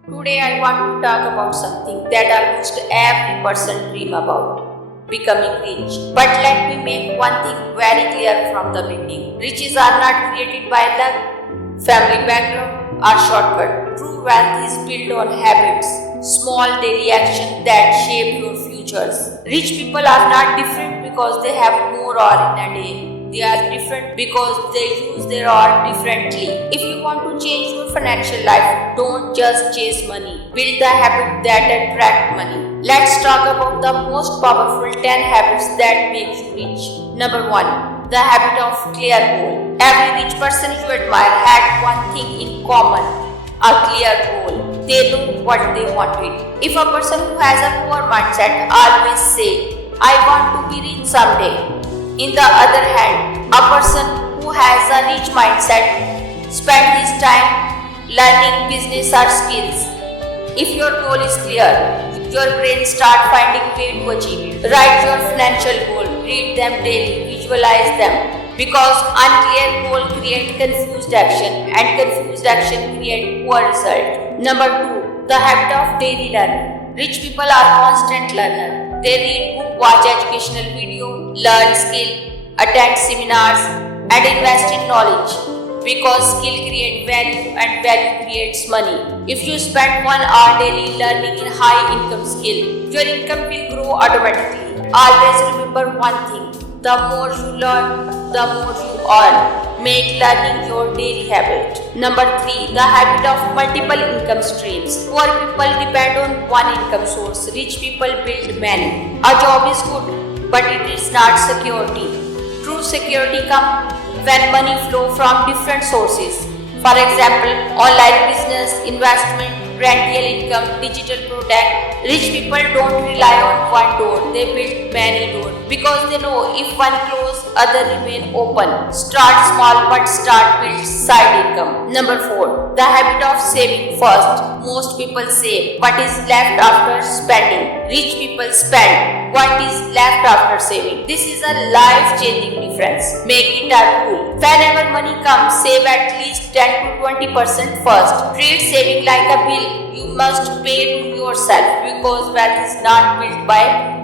Today I want to talk about something that almost every person dream about, becoming rich. But let me make one thing very clear from the beginning. Riches are not created by luck, family background or shortcut. True wealth is built on habits, small daily actions that shape your futures. Rich people are not different because they have more oil in a day. They are different because they use their art differently. If you want to change your financial life, don't just chase money. Build the habit that attract money. Let's talk about the most powerful 10 habits that make you rich. Number 1. The habit of clear goal. Every rich person you admire had one thing in common, a clear goal. They know what they wanted. If a person who has a poor mindset always say, I want to be rich someday. In the other hand, a person who has a rich mindset spend his time learning business or skills. If your goal is clear, your brain start finding way to achieve it. Write your financial goal, read them daily, visualize them. Because unclear goal create confused action and confused action create poor result. Number 2. The habit of daily learning. Rich people are constant learner. They read book, watch educational video, learn skill, attend seminars and invest in knowledge. Because skill creates value and value creates money. If you spend 1 hour daily learning in high income skill, your income will grow automatically. Always remember one thing. The more you learn, the more you earn. Make learning your daily habit. Number 3. The habit of multiple income streams. Poor people depend on one income source. Rich people build many. A job is good, but it is not security. True security comes when money flow from different sources. For example, online business, investment, rental income, digital product. Rich people don't rely on one door, they build many doors. Because they know if one closes, other remain open. Start small but start build side income. Number 4. The habit of saving first. Most people save what is left after spending. Rich people spend what is left after saving. This is a life-changing difference. Make it a rule. Whenever money comes, save at least 10 to 20% first. Treat saving like a bill you must pay to yourself because wealth is not built by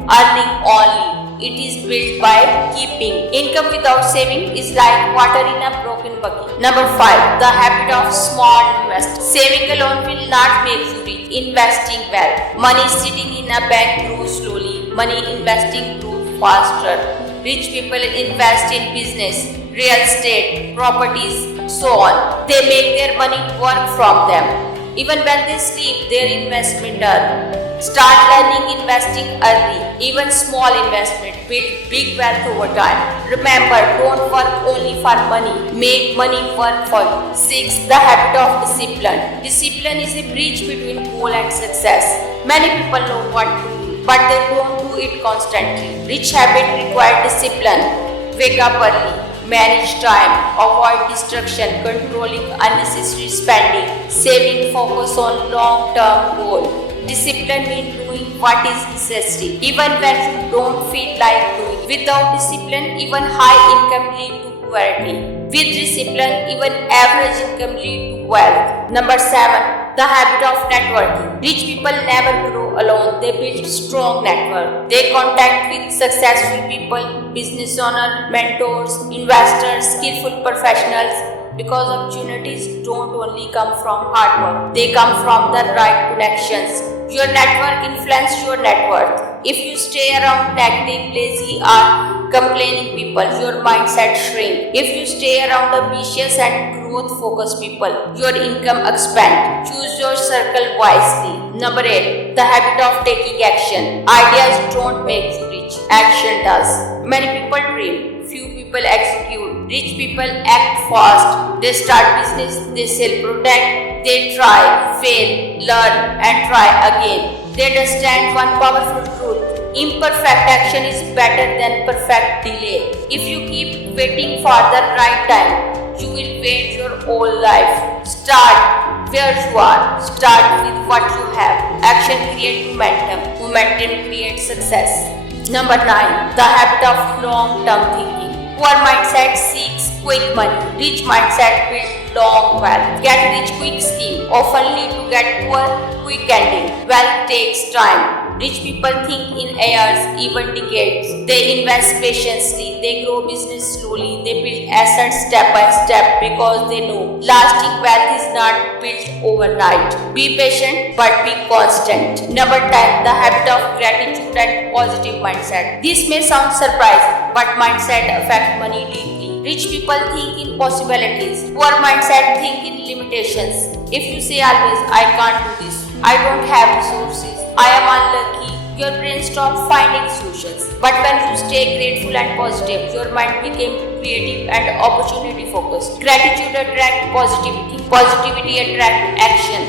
earning only. It is built by keeping. Income without saving is like water in a broken bucket. Number 5. The habit of small invest. Saving alone will not make you rich. Investing well. Money sitting in a bank grows slowly. Money investing grows faster. Rich people invest in business, real estate, properties, so on. They make their money work from them. Even when they sleep, their investment earn. Start learning investing early. Even small investment build big wealth over time. Remember, don't work only for money. Make money work for you. 6. The habit of discipline. Discipline is a bridge between goal and success. Many people know what to do, but they don't do it constantly. Rich habits require discipline. Wake up early. Manage time, avoid distraction, controlling unnecessary spending, saving focus on long-term goal. Discipline means doing what is necessary, even when you don't feel like doing. Without discipline, even high income lead to poverty. With discipline, even average income lead to wealth. Number 7. The habit of networking. Rich people never grow alone. They build strong network. They contact with successful people, business owners, mentors, investors, skillful professionals. Because opportunities don't only come from hard work. They come from the right connections. Your network influences your net worth. If you stay around negative, lazy or complaining people, your mindset shrinks. If you stay around ambitious and growth-focused people, your income expands. Choose your circle wisely. Number 8. The habit of taking action. Ideas don't make you rich. Action does. Many people dream. Few people execute. Rich people act fast. They start business, they sell product, they try, fail, learn and try again. They understand one powerful truth. Imperfect action is better than perfect delay. If you keep waiting for the right time, you will wait your whole life. Start where you are. Start with what you have. Action creates momentum. Momentum creates success. Number 9. The habit of long-term thinking. Poor mindset seeks quick money. Rich mindset builds long wealth. Get rich quick scheme often lead to get poor quick ending. Wealth takes time. Rich people think in years, even decades. They invest patiently, they grow business slowly, they build assets step by step because they know lasting wealth is not built overnight. Be patient but be constant. Number 10. The habit of gratitude and positive mindset. This may sound surprising, but mindset affects money deeply. Rich people think in possibilities. Poor mindset think in limitations. If you say always, I can't do this, I don't have resources, I am unlucky, your brain stops finding solutions. But when you stay grateful and positive, your mind becomes creative and opportunity focused. Gratitude attracts positivity, positivity attracts action,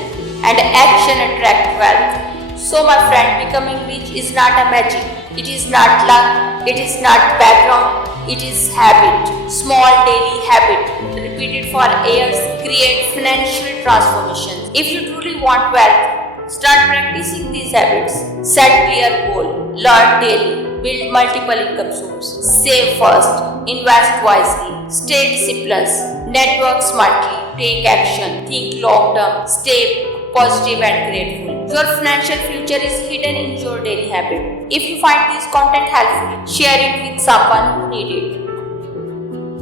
and action attracts wealth. So my friend, becoming rich is not a magic. It is not luck, it is not background, it is habit. Small daily habit repeated for years create financial transformations. If you truly want wealth, start practicing these habits. Set clear goal, learn daily, build multiple income sources, save first, invest wisely, stay disciplined, network smartly, take action, think long term, stay positive and grateful. Your financial future is hidden in your daily habit. If you find this content helpful, share it with someone who needs it.